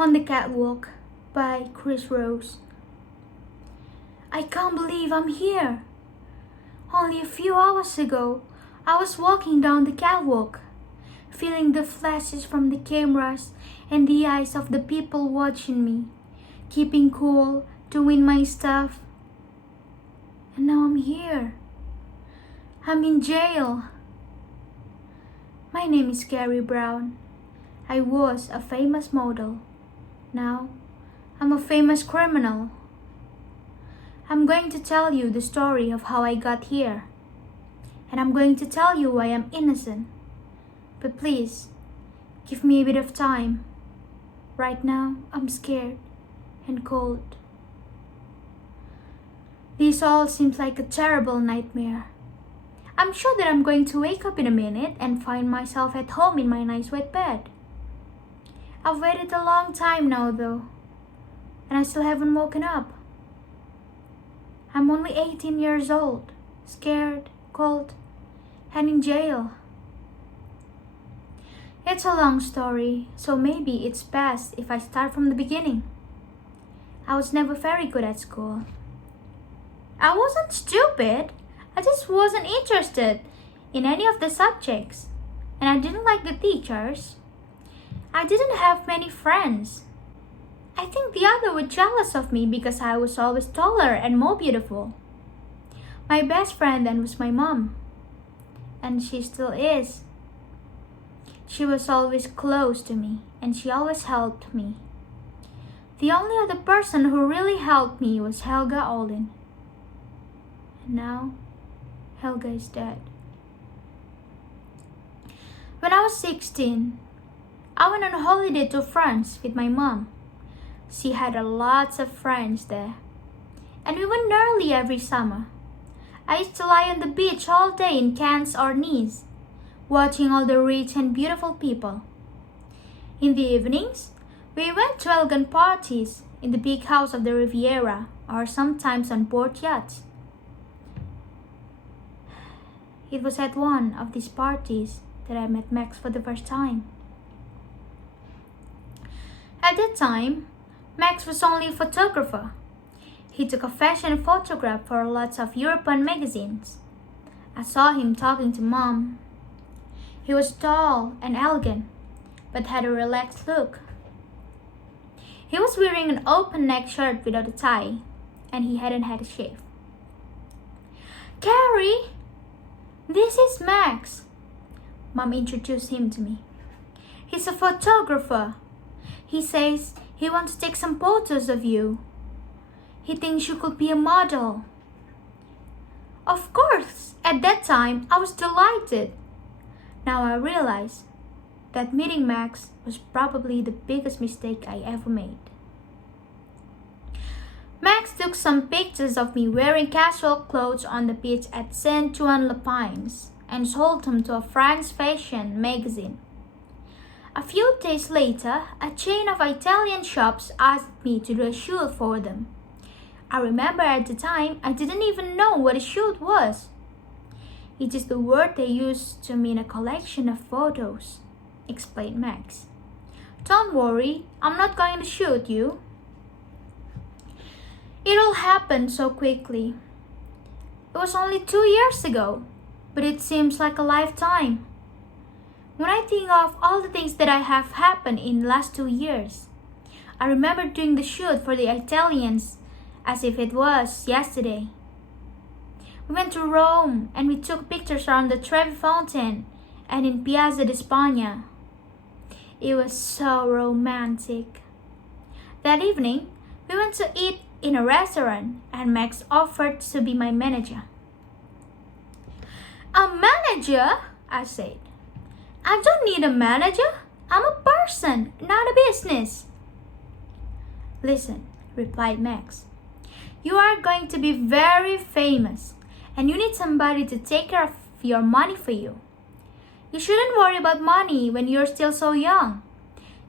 On the Catwalk by Chris Rose. I can't believe I'm here. Only a few hours ago, I was walking down the catwalk, feeling the flashes from the cameras and the eyes of the people watching me, keeping cool, doing my stuff. And now I'm here. I'm in jail. My name is Carrie Brown. I was a famous model. Now, I'm a famous criminal. I'm going to tell you the story of how I got here. And I'm going to tell you why I'm innocent. But please, give me a bit of time. Right now, I'm scared and cold. This all seems like a terrible nightmare. I'm sure that I'm going to wake up in a minute and find myself at home in my nice wet bed. I've waited a long time now though, and I still haven't woken up. I'm only 18 years old, scared, cold, and in jail. It's a long story, so maybe it's best if I start from the beginning. I was never very good at school. I wasn't stupid, I just wasn't interested in any of the subjects, and I didn't like the teachers. I didn't have many friends. I think the others were jealous of me because I was always taller and more beautiful. My best friend then was my mom, and she still is. She was always close to me, and she always helped me. The only other person who really helped me was Helga Olin. And now, Helga is dead. When I was 16, I went on holiday to France with my mom. She had lots of friends there, and we went nearly every summer. I used to lie on the beach all day in Cannes or Nice, watching all the rich and beautiful people. In the evenings, we went to elegant parties in the big house of the Riviera or sometimes on board yachts. It was at one of these parties that I met Max for the first time. At that time, Max was only a photographer. He took a fashion photograph for lots of European magazines. I saw him talking to Mom. He was tall and elegant, but had a relaxed look. He was wearing an open-neck shirt without a tie, and he hadn't had a shave. Carrie, this is Max. Mom introduced him to me. He's a photographer. He says he wants to take some photos of you. He thinks you could be a model. Of course, at that time, I was delighted. Now I realize that meeting Max was probably the biggest mistake I ever made. Max took some pictures of me wearing casual clothes on the beach at Saint-Ouen-les-Pins and sold them to a French fashion magazine. A few days later, a chain of Italian shops asked me to do a shoot for them. I remember at the time, I didn't even know what a shoot was. It is the word they use to mean a collection of photos, explained Max. Don't worry, I'm not going to shoot you. It all happened so quickly. It was only 2 years ago, but it seems like a lifetime. When I think of all the things that I have happened in the last 2 years, I remember doing the shoot for the Italians as if it was yesterday. We went to Rome and we took pictures around the Trevi Fountain and in Piazza di Spagna. It was so romantic. That evening, we went to eat in a restaurant and Max offered to be my manager. A manager? I said. I don't need a manager. I'm a person, not a business. Listen, replied Max. You are going to be very famous, and you need somebody to take care of your money for you. You shouldn't worry about money when you're still so young.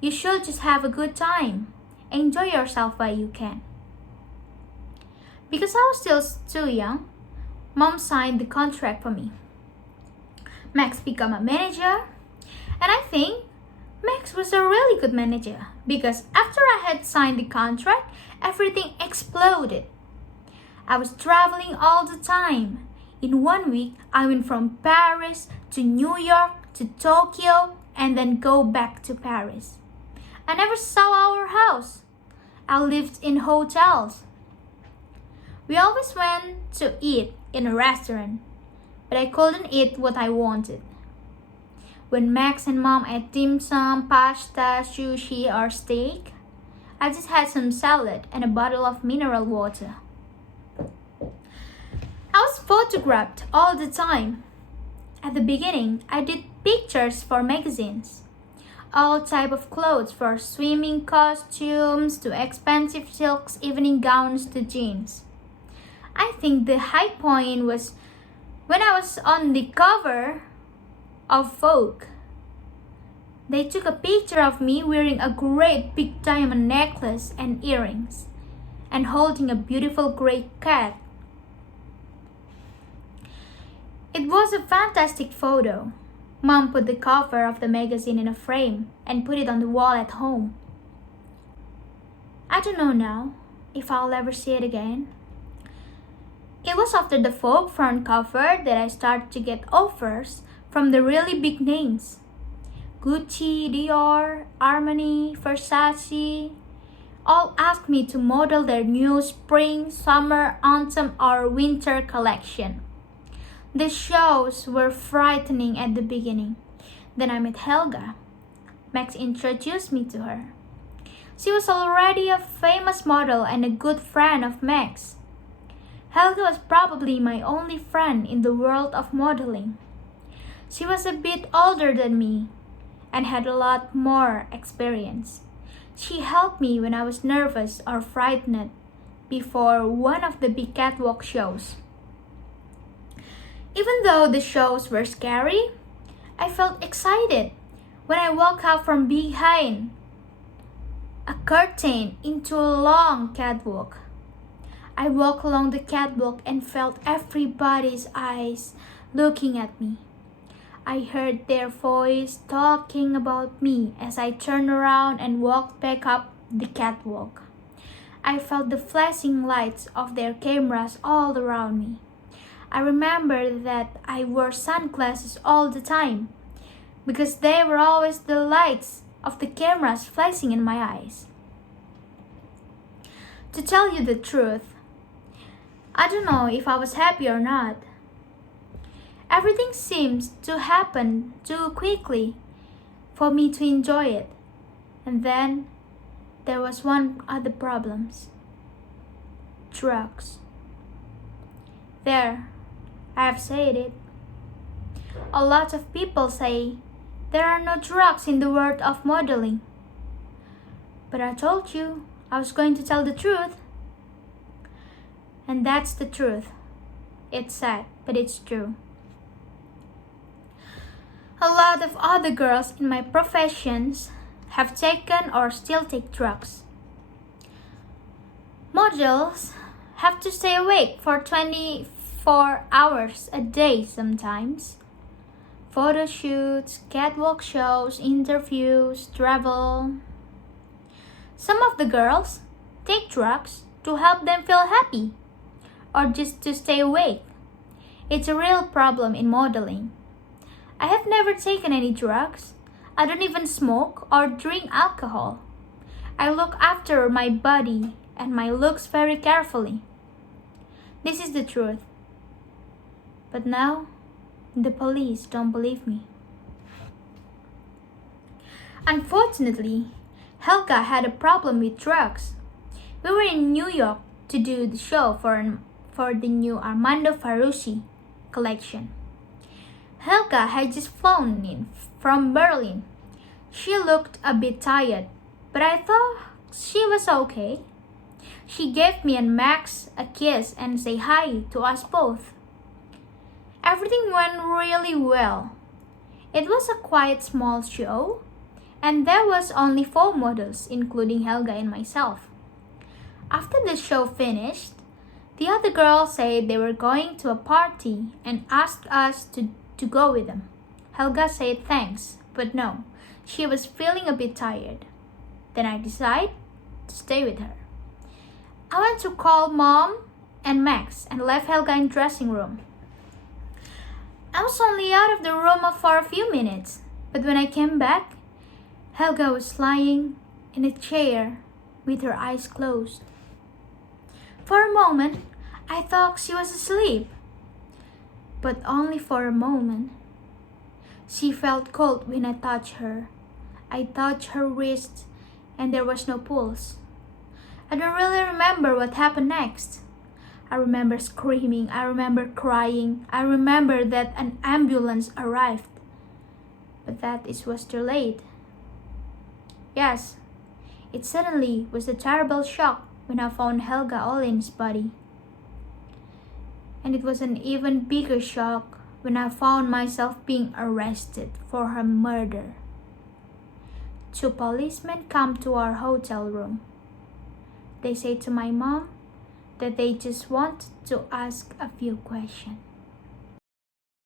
You should just have a good time. Enjoy yourself while you can. Because I was still too young, Mom signed the contract for me. Max became a manager, and I think Max was a really good manager because after I had signed the contract, everything exploded. I was traveling all the time. In 1 week, I went from Paris to New York to Tokyo and then go back to Paris. I never saw our house. I lived in hotels. We always went to eat in a restaurant, but I couldn't eat what I wanted. When Max and Mom ate dim sum, pasta, sushi, or steak, I just had some salad and a bottle of mineral water. I was photographed all the time. At the beginning, I did pictures for magazines. All type of clothes, from swimming costumes to expensive silks evening gowns to jeans. I think the high point was when I was on the cover of Vogue. They took a picture of me wearing a great big diamond necklace and earrings and holding a beautiful gray cat. It was a fantastic photo. Mom put the cover of the magazine in a frame and put it on the wall at home. I don't know now if I'll ever see it again. It was after the Vogue front cover that I started to get offers from the really big names. Gucci, Dior, Armani, Versace, all asked me to model their new spring, summer, autumn, or winter collection. The shows were frightening at the beginning. Then I met Helga. Max introduced me to her. She was already a famous model and a good friend of Max. Helga was probably my only friend in the world of modeling. She was a bit older than me and had a lot more experience. She helped me when I was nervous or frightened before one of the big catwalk shows. Even though the shows were scary, I felt excited when I walked out from behind a curtain into a long catwalk. I walked along the catwalk and felt everybody's eyes looking at me. I heard their voice talking about me as I turned around and walked back up the catwalk. I felt the flashing lights of their cameras all around me. I remember that I wore sunglasses all the time because they were always the lights of the cameras flashing in my eyes. To tell you the truth, I don't know if I was happy or not. Everything seems to happen too quickly for me to enjoy it. And then there was one other problem. Drugs. There, I have said it. A lot of people say there are no drugs in the world of modeling. But I told you I was going to tell the truth. And that's the truth. It's sad, but it's true. A lot of other girls in my professions have taken or still take drugs. Models have to stay awake for 24 hours a day sometimes. Photo shoots, catwalk shows, interviews, travel. Some of the girls take drugs to help them feel happy or just to stay awake. It's a real problem in modeling. I have never taken any drugs. I don't even smoke or drink alcohol. I look after my body and my looks very carefully. This is the truth. But now, the police don't believe me. Unfortunately, Helga had a problem with drugs. We were in New York to do the show for the new Armando Ferrucci collection. Helga had just flown in from Berlin. She looked a bit tired, but I thought she was okay. She gave me and Max a kiss and said hi to us both. Everything went really well. It was a quite small show, and there was only 4 models, including Helga and myself. After the show finished, the other girls said they were going to a party and asked us to go with them. Helga said thanks, But no, she was feeling a bit tired. Then I decided to stay with her. I went to call Mom and Max and left Helga in the dressing room. I was only out of the room for a few minutes, but when I came back, Helga was lying in a chair with her eyes closed. For a moment, I thought she was asleep, but only for a moment. She felt cold when I touched her. I touched her wrist and there was no pulse. I don't really remember what happened next. I remember screaming, I remember crying, I remember that an ambulance arrived. But that it was too late. Yes, it suddenly was a terrible shock when I found Helga Olin's body. And it was an even bigger shock when I found myself being arrested for her murder. 2 policemen come to our hotel room. They say to my mom that they just want to ask a few questions.